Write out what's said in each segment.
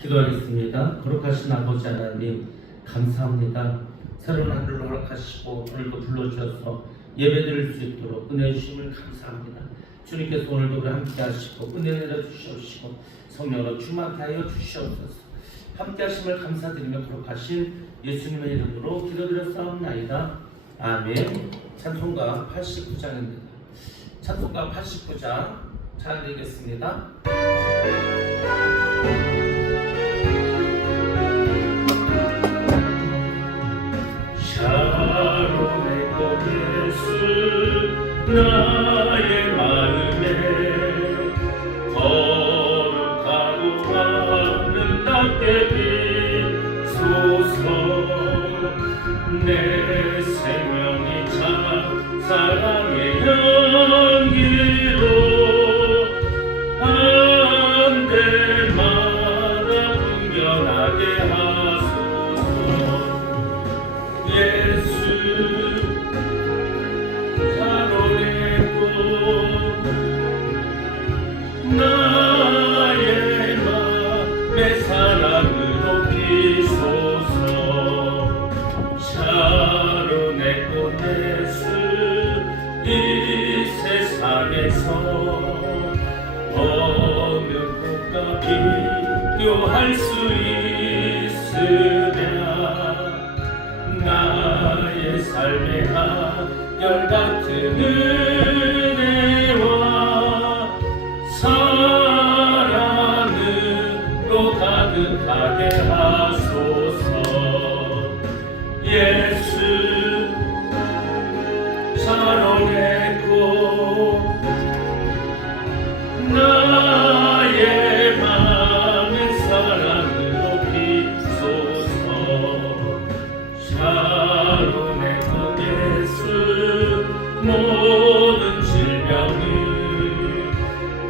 기도하겠습니다. 거룩하신 아버지 하나님, 감사합니다. 새로운 하루를 허락하시고 오늘도 불러주셔서 예배드릴 수 있도록 은혜 주심을 감사합니다. 주님께서 오늘도 우리 함께 하시고 은혜 내려주시옵시고 성령으로 충만케 하여 주시옵소서. 함께 하심을 감사드리며 거룩하신 예수님의 이름으로 기도드렸사옵나이다. 아멘. 찬송가 89장입니다. 찬송가 89장 잘 드리겠습니다. 샤론의 꽃 예수 나의 마음에 거룩하고 아름답게 비소서. 내 생명이 참 사랑의 향기로 한 대마다 분별하게 하소서. 예수 샤론의 꽃 나의 맘에 사랑으로 비소서. 샤론의 꽃 예수 이 세상에서 어느 꽃과 비교할 수 있으랴. 나의 삶의 한결같은 은혜와 사랑으로 가득하게 하소서. 예수 샤론의 꽃 나의 맘의 사랑으로 비소서. 샤론의 꽃 예수 모든 질병을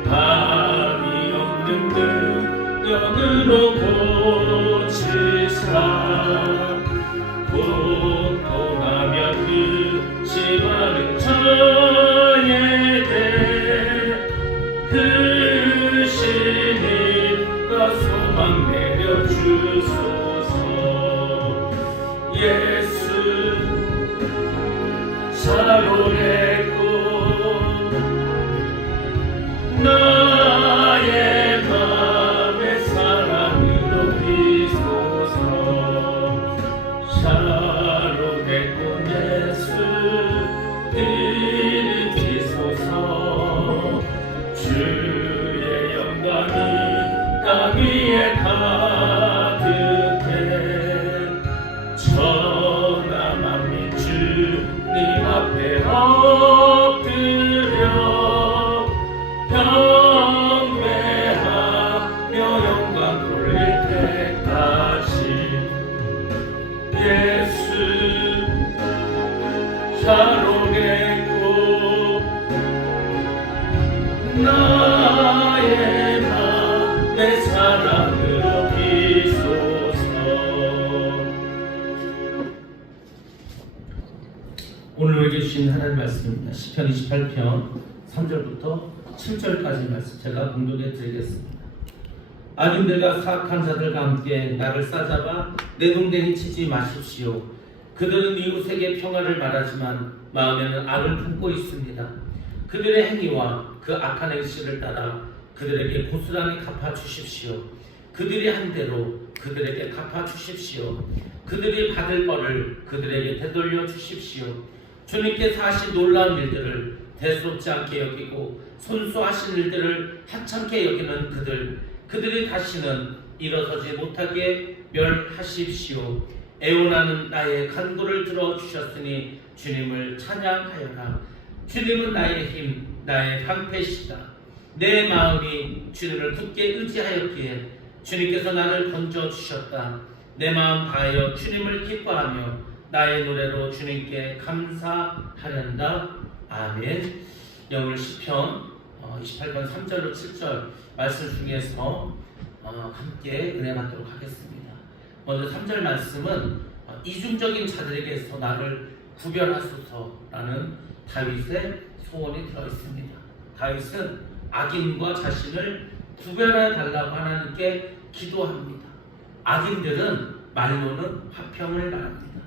밤이 없는 능력으로 고치사. 고통하며 그 시바른 자에게 그 신임과 소망 내려주소서. 예수 샤론의 꽃 나의 맘의 사랑으로 비소서. 샤론의 꽃 예수 이리 비소서. 주의 영광이 땅 위에 가득해 천하 만민 주님 앞에 엎드려 경배하며 영광 돌릴 때까지. 예수 샤론의 꽃 나의 맘의 사랑으로 비소서. 오늘 우리에게 주신 하나님의 말씀입니다. 시편 28편 3절부터 7절까지 말씀 제가 공독해 드리겠습니다. 악인들과 사악한 자들과 함께 나를 싸잡아 내동댕이 치지 마십시오. 그들은 이웃에게 평화를 말하지만 마음에는 악을 품고 있습니다. 그들의 행위와 그 악한 행실을 따라 그들에게 고스란히 갚아주십시오. 그들이 한 대로 그들에게 갚아주십시오. 그들이 받을 벌을 그들에게 되돌려 주십시오. 주님께서 하신 놀라운 일들을 대수롭지 않게 여기고 손수하신 일들을 하찮게 여기는 그들이 다시는 일어서지 못하게 멸하십시오. 애원하는 나의 간구를 들어주셨으니 주님을 찬양하여라. 주님은 나의 힘, 나의 방패시다. 내 마음이 주님을 굳게 의지하였기에 주님께서 나를 건져주셨다. 내 마음 다하여 주님을 기뻐하며 나의 노래로 주님께 감사하련다. 아멘. 오늘 시편 28편 3절로 7절 말씀 중에서 함께 은혜 받도록 하겠습니다. 먼저 3절 말씀은 이중적인 자들에게서 나를 구별하소서라는 다윗의 소원이 들어있습니다. 다윗은 악인과 자신을 구별해 달라고 하나님께 기도합니다. 악인들은 말로는 화평을 바랍니다.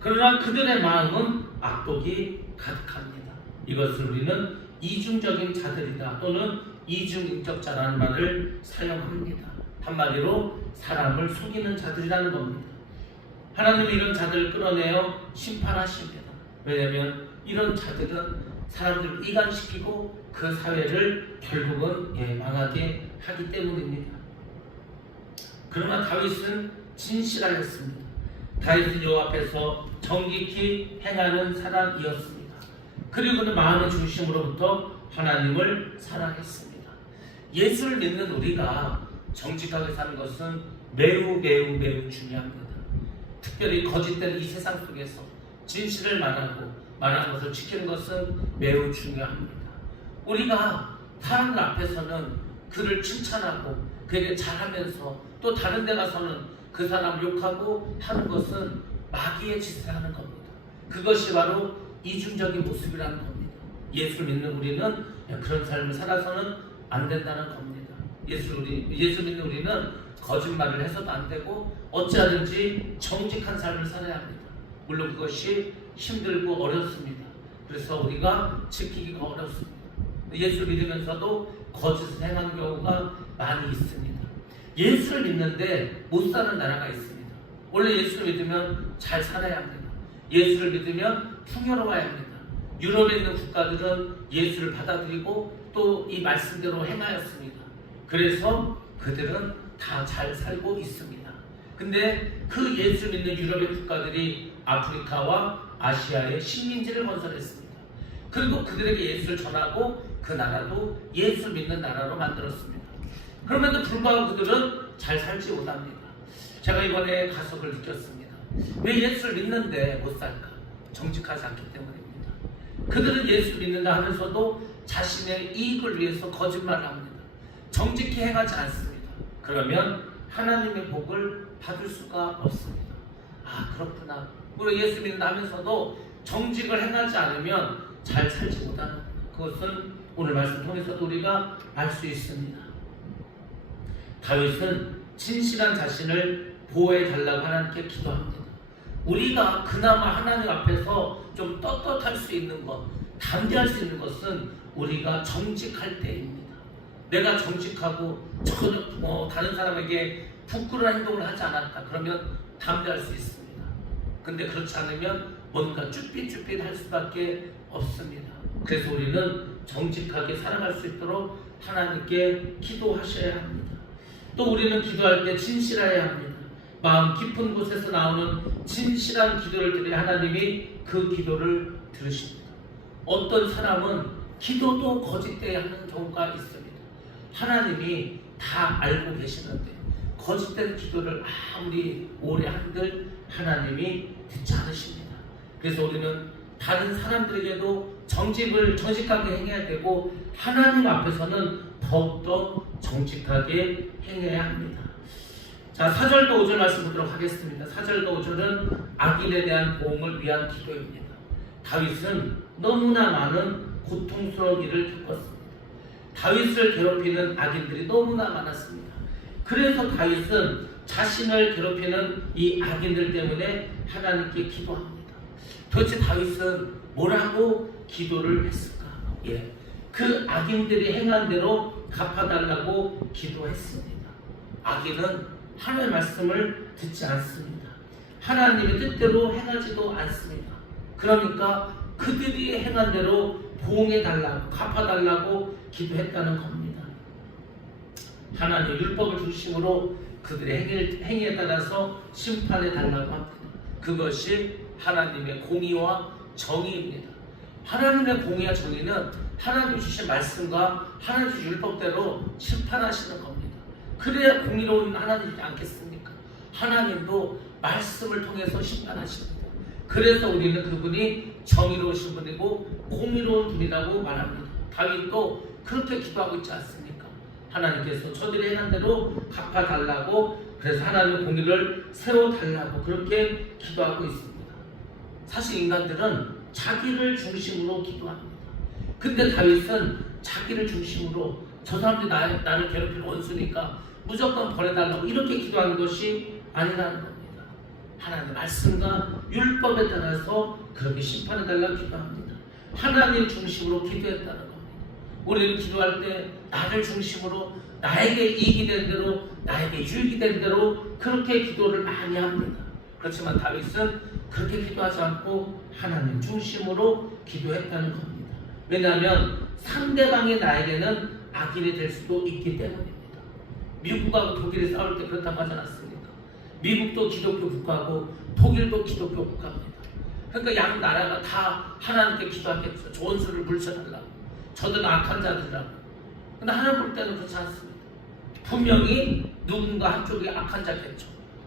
그러나 그들의 마음은 악독이 가득합니다. 이것을 우리는 이중적인 자들이다 또는 이중인격자라는 말을 사용합니다. 한마디로 사람을 속이는 자들이라는 겁니다. 하나님은 이런 자들을 끌어내어 심판하십니다. 왜냐하면 이런 자들은 사람들을 이간시키고 그 사회를 결국은 망하게 하기 때문입니다. 그러나 다윗은 진실하였습니다. 다윗은 여호와 앞에서 정직히 행하는 사람이었습니다. 그리고 그는 마음의 중심으로부터 하나님을 사랑했습니다. 예수를 믿는 우리가 정직하게 사는 것은 매우 중요합니다. 특별히 거짓된 이 세상 속에서 진실을 말하는 것을 지키는 것은 매우 중요합니다. 우리가 사람들 앞에서는 그를 칭찬하고 그에게 잘하면서 또 다른 데 가서는 그 사람을 욕하고 하는 것은 마귀의 짓을 하는 겁니다. 그것이 바로 이중적인 모습이라는 겁니다. 예수를 믿는 우리는 그런 삶을 살아서는 안 된다는 겁니다. 예수 믿는 우리는 거짓말을 해서도 안 되고 어찌하든지 정직한 삶을 살아야 합니다. 물론 그것이 힘들고 어렵습니다. 그래서 우리가 지키기가 어렵습니다. 예수를 믿으면서도 거짓을 행하는 경우가 많이 있습니다. 예수를 믿는데 못 사는 나라가 있습니다. 원래 예수를 믿으면 잘 살아야 합니다. 예수를 믿으면 풍요로워야 합니다. 유럽에 있는 국가들은 예수를 받아들이고 또 이 말씀대로 행하였습니다. 그래서 그들은 다 잘 살고 있습니다. 근데 그 예수 믿는 유럽의 국가들이 아프리카와 아시아에 식민지를 건설했습니다. 그리고 그들에게 예수를 전하고 그 나라도 예수 믿는 나라로 만들었습니다. 그럼에도 불구하고 그들은 잘 살지 못합니다. 제가 이번에 가서 그걸 느꼈습니다. 왜 예수를 믿는데 못 살까? 정직하지 않기 때문입니다. 그들은 예수 믿는다 하면서도 자신의 이익을 위해서 거짓말을 합니다. 정직히 행하지 않습니다. 그러면 하나님의 복을 받을 수가 없습니다. 아, 그렇구나. 우리 예수 믿는다 하면서도 정직을 행하지 않으면 잘 살지 못하는 그것은 오늘 말씀 통해서도 우리가 알 수 있습니다. 다윗은 진실한 자신을 보호해 달라고 하나님께 기도합니다. 우리가 그나마 하나님 앞에서 좀 떳떳할 수 있는 것, 담대할 수 있는 것은 우리가 정직할 때입니다. 내가 정직하고 전혀 다른 사람에게 부끄러운 행동을 하지 않았다. 그러면 담대할 수 있습니다. 근데 그렇지 않으면 뭔가 쭈삣할 수밖에 없습니다. 그래서 우리는 정직하게 살아갈 수 있도록 하나님께 기도하셔야 합니다. 또 우리는 기도할 때 진실해야 합니다. 마음 깊은 곳에서 나오는 진실한 기도를 드려야 하나님이 그 기도를 들으십니다. 어떤 사람은 기도도 거짓되게 하는 경우가 있습니다. 하나님이 다 알고 계시는데 거짓된 기도를 아무리 오래 한들 하나님이 듣지 않으십니다. 그래서 우리는 다른 사람들에게도 정직하게 행해야 되고 하나님 앞에서는 더욱더 정직하게 행해야 합니다. 자, 4절과 5절 말씀 보도록 하겠습니다. 4절과 5절은 악인에 대한 보응을 위한 기도입니다. 다윗은 너무나 많은 고통스러운 일을 겪었습니다. 다윗을 괴롭히는 악인들이 너무나 많았습니다. 그래서 다윗은 자신을 괴롭히는 이 악인들 때문에 하나님께 기도합니다. 도대체 다윗은 뭐라고 기도를 했을까? 그 악인들이 행한 대로 갚아달라고 기도했습니다. 악인은 하나님의 말씀을 듣지 않습니다. 하나님의 뜻대로 행하지도 않습니다. 그러니까 그들이 행한 대로 보응해달라고 갚아달라고 기도했다는 겁니다. 하나님 율법을 중심으로 그들의 행위에 따라서 심판해달라고 합니다. 그것이 하나님의 공의와 정의입니다. 하나님의 공의와 정의는 하나님 주신 말씀과 하나님 주신 율법대로 심판하시는 겁니다. 그래야 공의로운 하나님이지 않겠습니까? 하나님도 말씀을 통해서 심판하십니다. 그래서 우리는 그분이 정의로우신 분이고 공의로운 분이라고 말합니다. 다윗도 그렇게 기도하고 있지 않습니까? 하나님께서 저들이 행한 대로 갚아달라고, 그래서 하나님의 공의를 세워달라고 그렇게 기도하고 있습니다. 사실 인간들은 자기를 중심으로 기도합니다. 근데 다윗은 자기를 중심으로 저 사람들이 나를 괴롭히는 원수니까 무조건 보내달라고 이렇게 기도하는 것이 아니라는 겁니다. 하나님의 말씀과 율법에 따라서 그렇게 심판해달라고 기도합니다. 하나님 중심으로 기도했다는 겁니다. 우리는 기도할 때 나를 중심으로 나에게 이익이 되는 대로 나에게 유익이 되는 대로 그렇게 기도를 많이 합니다. 그렇지만 다윗은 그렇게 기도하지 않고 하나님 중심으로 기도했다는 겁니다. 왜냐하면 상대방이 나에게는 악인이 될 수도 있기 때문입니다. 미국하고 독일이 싸울 때 그렇다고 하지 않았습니까? 미국도 기독교 국가고 독일도 기독교 국가입니다. 그러니까 양 나라가 다 하나님께 기도하겠죠. 좋은 수를 물쳐달라고. 저들은 악한 자들이라고. 근데 하나님 볼 때는 그렇지 않습니다. 분명히 누군가 한쪽이 악한 자겠죠.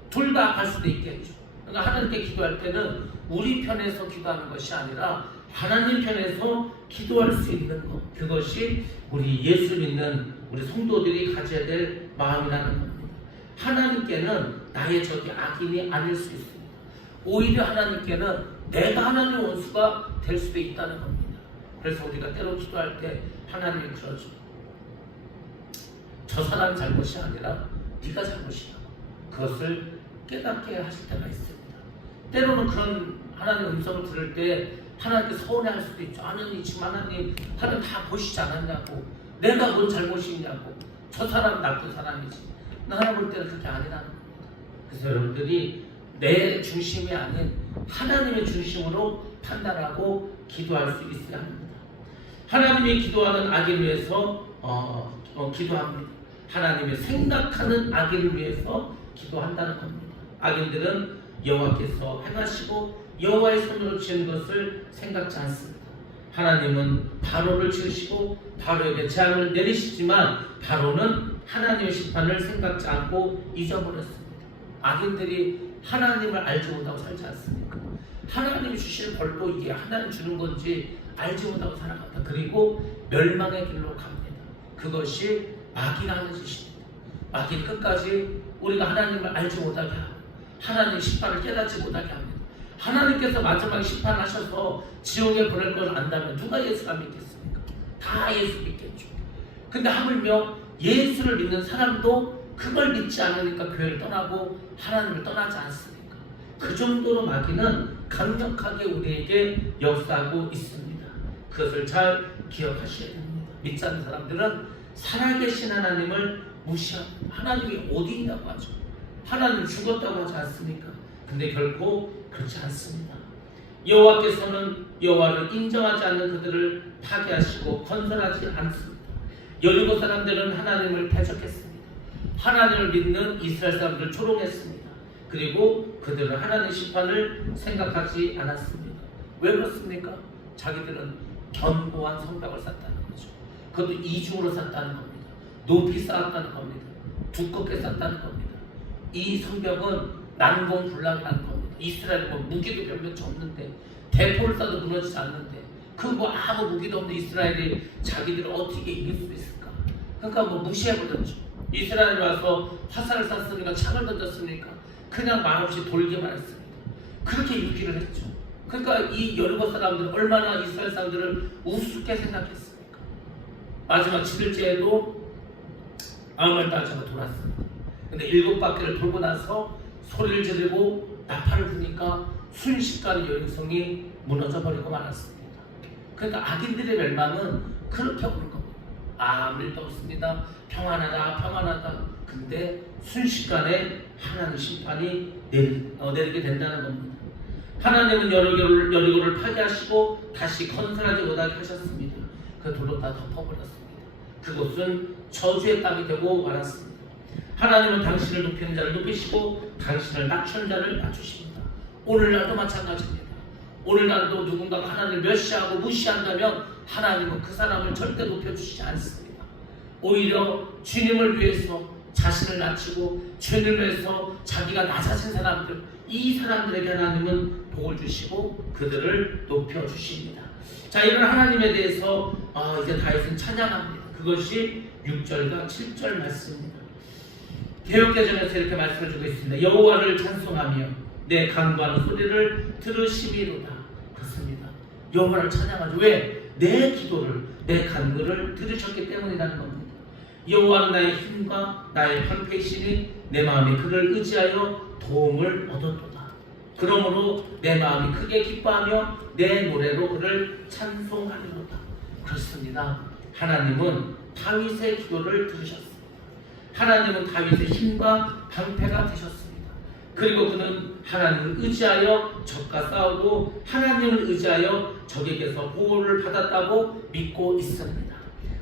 둘 다 악할 수도 있겠죠. 그러니까 하나님께 기도할 때는 우리 편에서 기도하는 것이 아니라 하나님 편에서 기도할 수 있는 것, 그것이 우리 예수 믿는 우리 성도들이 가져야 될 마음이라는 겁니다. 하나님께는 나의 적이 악인이 아닐 수 있습니다. 오히려 하나님께는 내가 하나님의 원수가 될 수도 있다는 겁니다. 그래서 우리가 때로 기도할 때 하나님이 그러죠. 저 사람이 잘못이 아니라 네가 잘못이야. 그것을 깨닫게 하실 때가 있습니다. 때로는 그런 하나님의 음성을 들을 때 하나님께 서운해할 수도 있죠. 아니 지금 하나님 다 보시지 않았냐고, 내가 뭔 잘못이 있냐고, 저 사람은 나쁜 사람이지. 하나님 볼 때는 그렇게 아니라는 겁니다. 그래서 여러분들이 내 중심이 아닌 하나님의 중심으로 판단하고 기도할 수 있어야 합니다. 하나님이 기도하는 악인을 위해서 기도합니다. 하나님이 생각하는 악인을 위해서 기도한다는 겁니다. 악인들은 여호와께서 행하시고 여호와의 손으로 지은 것을 생각지 않습니다. 하나님은 바로를 지으시고 바로에게 재앙을 내리시지만 바로는 하나님의 심판을 생각지 않고 잊어버렸습니다. 악인들이 하나님을 알지 못하고 살지 않습니까? 하나님이 주시는 벌도 이게 하나님 주는 건지 알지 못하고 살아간다. 그리고 멸망의 길로 갑니다. 그것이 마귀라는 짓입니다. 마귀는 끝까지 우리가 하나님을 알지 못하게 하고 하나님의 심판을 깨닫지 못하게 합니다. 하나님께서 마지막에 심판하셔서 지옥에 보낼 것을 안다면 누가 예수가 믿겠습니까? 다 예수 믿겠죠. 근데 하물며 예수를 믿는 사람도 그걸 믿지 않으니까 교회를 떠나고 하나님을 떠나지 않습니까? 그 정도로 마귀는 강력하게 우리에게 역사하고 있습니다. 그것을 잘 기억하셔야 됩니다. 믿지 않는 사람들은 살아계신 하나님을 무시합니다. 하나님이 어디 있냐고 하죠. 하나님 죽었다고 하지 않습니까? 근데 결코 그렇지 않습니다. 여호와께서는 여호와를 인정하지 않는 그들을 파괴하시고 건설하지 않습니다. 여리고 사람들은 하나님을 대적했습니다. 하나님을 믿는 이스라엘 사람들을 조롱했습니다. 그리고 그들은 하나님의 심판을 생각하지 않았습니다. 왜 그렇습니까? 자기들은 견고한 성벽을 쌓았다는 거죠. 그것도 이중으로 쌓았다는 겁니다. 높이 쌓았다는 겁니다. 두껍게 쌓았다는 겁니다. 이 성벽은 난공불락이라는 겁니다. 이스라엘은 뭐 무기도 별몇이 없는데 대포를 쏴도 무너지지 않는데 그 뭐 아무 무기도 없는 이스라엘이 자기들을 어떻게 이길 수 있을까? 그러니까 뭐 무시해버렸죠. 이스라엘이 와서 화살을 쐈으니까 창을 던졌으니까 그냥 말없이 돌기만 했습니다. 그렇게 유기를 했죠. 그러니까 이 여리고 사람들은 얼마나 이스라엘 사람들을 우습게 생각했습니까? 마지막 7일째에도 아무 말도 하지 않고 돌았습니다. 근데 7바퀴를 돌고 나서 소리를 지르고 나팔을 부니까 순식간에 여리고성이 무너져 버리고 말았습니다. 그러니까 악인들의 멸망은 그렇게 오는 겁니다. 아무 일도 없습니다. 평안하다 평안하다. 근데 순식간에 하나님 심판이 내리게 된다는 겁니다. 하나님은 여리고를 파괴하시고 다시 건설하지 못하게 하셨습니다. 그 돌로 다 덮어버렸습니다. 그곳은 저주의 땅이 되고 말았습니다. 하나님은 당신을 높이는 자를 높이시고 당신을 낮추는 자를 낮추십니다. 오늘날도 마찬가지입니다. 오늘날도 누군가가 하나님을 멸시하고 무시한다면 하나님은 그 사람을 절대 높여주시지 않습니다. 오히려 주님을 위해서 자신을 낮추고 주님을 위해서 자기가 낮아진 사람들, 이 사람들에게 하나님은 복을 주시고 그들을 높여주십니다. 자, 이런 하나님에 대해서 이제 다윗은 찬양합니다. 그것이 6절과 7절 말씀입니다. 개역개정에서 이렇게 말씀을 주고 있습니다. 여호와를 찬송하며 내 간구하는 소리를 들으시미로다. 그렇습니다. 여호와를 찬양하죠. 왜? 내 기도를, 내 간구를 들으셨기 때문이라는 겁니다. 여호와는 나의 힘과 나의 방패시니 내 마음이 그를 의지하여 도움을 얻었도다. 그러므로 내 마음이 크게 기뻐하며 내 노래로 그를 찬송하리로다. 그렇습니다. 하나님은 다윗의 기도를 들으셨습니다. 하나님은 다윗의 힘과 방패가 되셨습니다. 그리고 그는 하나님을 의지하여 적과 싸우고 하나님을 의지하여 적에게서 보호를 받았다고 믿고 있습니다.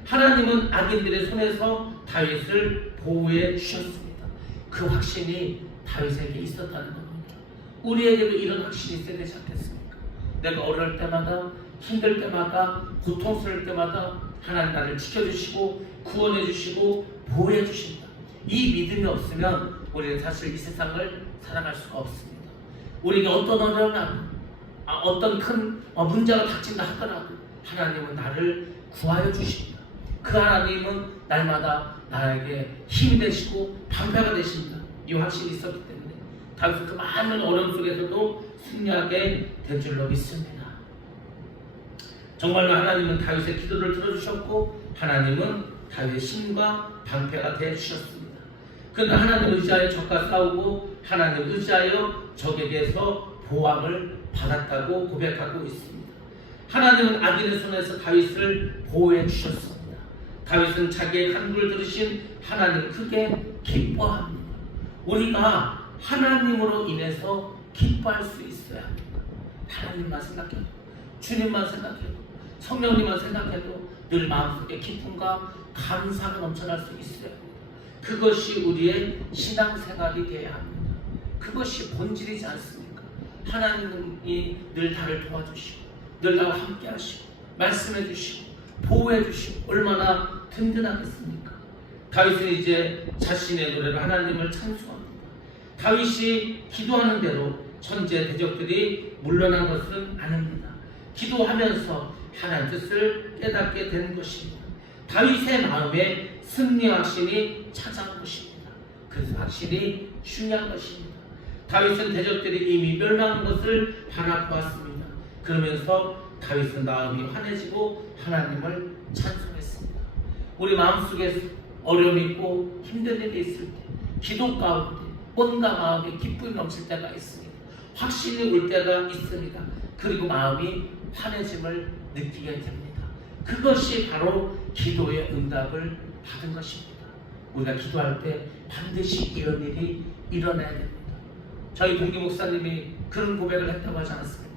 하나님은 악인들의 손에서 다윗을 보호해 주셨습니다. 그 확신이 다윗에게 있었다는 겁니다. 우리에게도 이런 확신이 있어야 되지 않겠습니까? 내가 어려울 때마다, 힘들 때마다, 고통스러울 때마다 하나님 나를 지켜주시고 구원해 주시고 보호해 주신다. 이 믿음이 없으면 우리는 사실 이 세상을 살아갈 수가 없습니다. 우리에게 어떤 어려움, 어떤 큰 문제가 닥친다 하더라도 하나님은 나를 구하여 주십니다. 그 하나님은 날마다 나에게 힘이 되시고 방패가 되신다. 이 확신이 있었기 때문에 다윗은 그 많은 어려움 속에서도 승리하게 된 줄로 믿습니다. 정말로 하나님은 다윗의 기도를 들어주셨고 하나님은 다윗의 힘과 방패가 되어주셨습니다. 그런데 하나님을 의지하여 적과 싸우고 하나님을 의지하여 적에게서 보호함을 받았다고 고백하고 있습니다. 하나님은 악인의 손에서 다윗을 보호해 주셨습니다. 다윗은 자기의 간구를 들으신 하나님을 크게 기뻐합니다. 우리가 하나님으로 인해서 기뻐할 수 있어야 합니다. 하나님만 생각해도, 주님만 생각해도, 성령님만 생각해도 늘 마음속에 기쁨과 감사가 넘쳐날 수 있어야 합니다. 그것이 우리의 신앙생활이 되어야 합니다. 그것이 본질이지 않습니까? 하나님이 늘 나를 도와주시고 늘 나와 함께 하시고 말씀해 주시고 보호해 주시고 얼마나 든든하겠습니까? 다윗은 이제 자신의 노래로 하나님을 찬송합니다. 다윗이 기도하는 대로 천재 대적들이 물러난 것은 아닙니다. 기도하면서 하나님 뜻을 깨닫게 된 것입니다. 다윗의 마음에 승리 확신이 찾아온 것입니다. 그래서 확신이 중요한 것입니다. 다윗은 대적들이 이미 멸망한 것을 바라보았습니다. 그러면서 다윗은 마음이 환해지고 하나님을 찬송했습니다. 우리 마음속에 어려움이 있고 힘든 일이 있을 때, 기도 가운데 뭔가 마음에 기쁨이 넘칠 때가 있습니다. 확신이 올 때가 있습니다. 그리고 마음이 환해짐을 느끼게 됩니다. 그것이 바로 기도의 응답을 받은 것입니다. 우리가 기도할 때 반드시 이런 일이 일어나야 됩니다. 저희 동기 목사님이 그런 고백을 했다고 하지 않았습니까?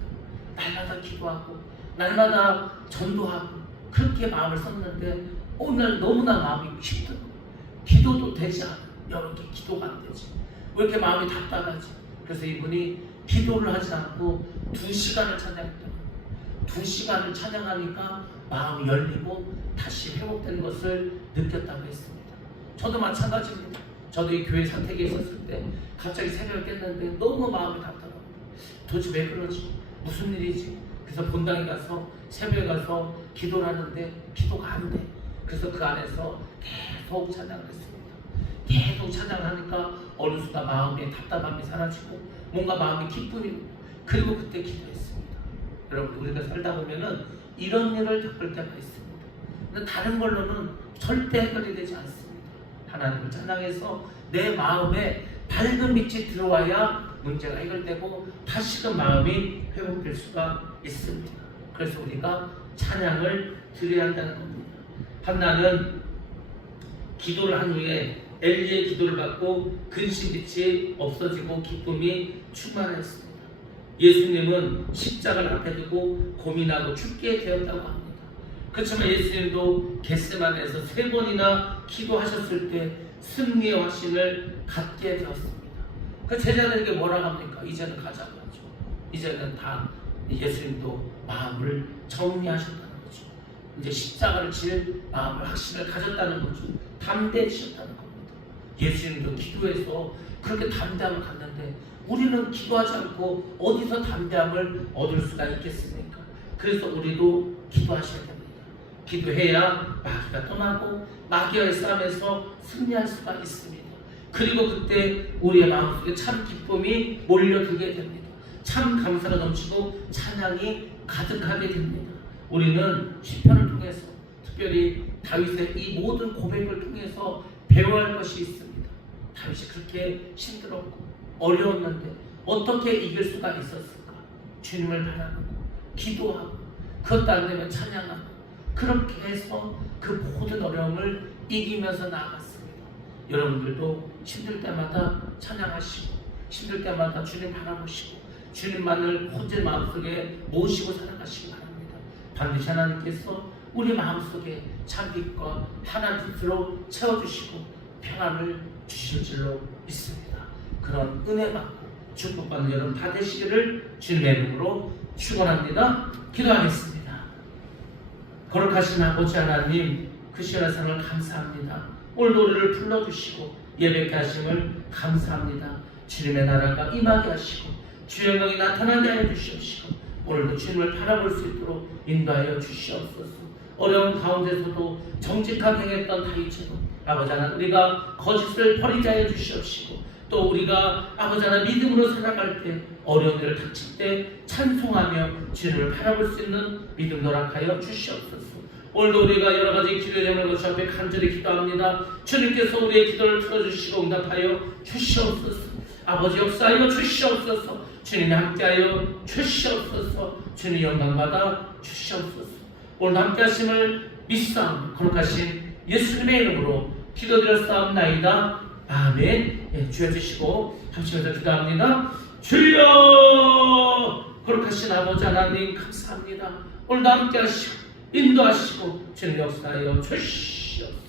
날마다 기도하고 날마다 전도하고 그렇게 마음을 썼는데 오늘 너무나 마음이 힘들고 기도도 되지 않아. 여러 개 기도가 안 되지. 왜 이렇게 마음이 답답하지? 그래서 이분이 기도를 하지 않고 2시간을 찬양했다. 2시간을 찬양하니까 마음이 열리고 다시 회복된 것을 느꼈다고 했습니다. 저도 마찬가지입니다. 저도 이 교회 선택에 있었을 때 갑자기 새벽에 깼는데 너무 마음이 답답하고 도대체 왜 그러지? 무슨 일이지? 그래서 본당에 가서 새벽에 가서 기도를 하는데 기도가 안 돼. 그래서 그 안에서 계속 찬양을 했습니다. 계속 찬양을 하니까 어느 순간 마음의 답답함이 사라지고 뭔가 마음의 기쁨이 그리고 그때 기도했습니다. 여러분 우리가 살다 보면은 이런 일을 겪을 때가 있습니다. 근데 다른 걸로는 절대 해결이 되지 않습니다. 하나님을 찬양해서 내 마음에 밝은 빛이 들어와야 문제가 해결되고 다시금 마음이 회복될 수가 있습니다. 그래서 우리가 찬양을 드려야 한다는 겁니다. 한나는 기도를 한 후에 엘리의 기도를 받고 근심빛이 없어지고 기쁨이 충만했습니다. 예수님은 십자가를 앞에 두고 고민하고 죽게 되었다고 합니다. 그렇지만 예수님도 겟세마네에서 3번이나 기도하셨을 때 승리의 확신을 갖게 되었습니다. 그 제자들에게 뭐라고 합니까? 이제는 가자고 하죠. 이제는 다 예수님도 마음을 정리하셨다는 거죠. 이제 십자가를 질 마음을 확신을 가졌다는 거죠. 담대해지셨다는 겁니다. 예수님도 기도해서 그렇게 담대함을 갖는데 우리는 기도하지 않고 어디서 담대함을 얻을 수가 있겠습니까? 그래서 우리도 기도하셔야 됩니다. 기도해야 마귀가 떠나고 마귀와의 싸움에서 승리할 수가 있습니다. 그리고 그때 우리의 마음속에 참 기쁨이 몰려들게 됩니다. 참 감사가 넘치고 찬양이 가득하게 됩니다. 우리는 시편을 통해서 특별히 다윗의 이 모든 고백을 통해서 배워야 할 것이 있습니다. 다윗이 그렇게 힘들었고 어려웠는데 어떻게 이길 수가 있었을까? 주님을 바라보고 기도하고 그것도 안 되면 찬양하고 그렇게 해서 그 모든 어려움을 이기면서 나아갔습니다. 여러분들도 힘들 때마다 찬양하시고 힘들 때마다 주님 바라보시고 주님만을 혼자 마음속에 모시고 살아가시기 바랍니다. 반드시 하나님께서 우리 마음속에 자기과 하나님 뜻으로 채워주시고 평안을 주실 줄로 믿습니다. 그런 은혜 받고 축복받는 여러분 다 되시기를 주님의 이름으로 축원합니다. 기도하겠습니다. 거룩하신 아버지 하나님, 그 시간의 삶을 감사합니다. 오늘도 우리를 불러주시고 예배케 하심을 감사합니다. 주님의 나라가 임하게 하시고 주의 영광이 나타나게 하여 주시옵시고 오늘도 주님을 바라볼 수 있도록 인도하여 주시옵소서. 어려운 가운데서도 정직하게 행했던 다윗처럼 아버지 하나님 우리가 거짓을 버리게 하여 주시옵시고 또 우리가 아버지 하나님 믿음으로 살아갈 때 어려운 일을 닥칠 때 찬송하며 주님을 바라볼 수 있는 믿음 허락하여 주시옵소서. 오늘도 우리가 여러 가지 기도의 제목을 주 앞에 간절히 기도합니다. 주님께서 우리의 기도를 들어주시고 응답하여 주시옵소서. 아버지 역사하여 주시옵소서. 주님이 함께하여 주시옵소서. 주님 영광받아 주시옵소서. 오늘 함께하심을 믿사옵나이다. 거룩하신 예수님의 이름으로 기도드렸사옵나이다. 아멘. 예, 주여주시고 합심해서 기도합니다. 주여 거룩하신 아버지 하나님 감사합니다. 오늘도 함께하시고 인도하시고 주님 역사하여 주시옵소서.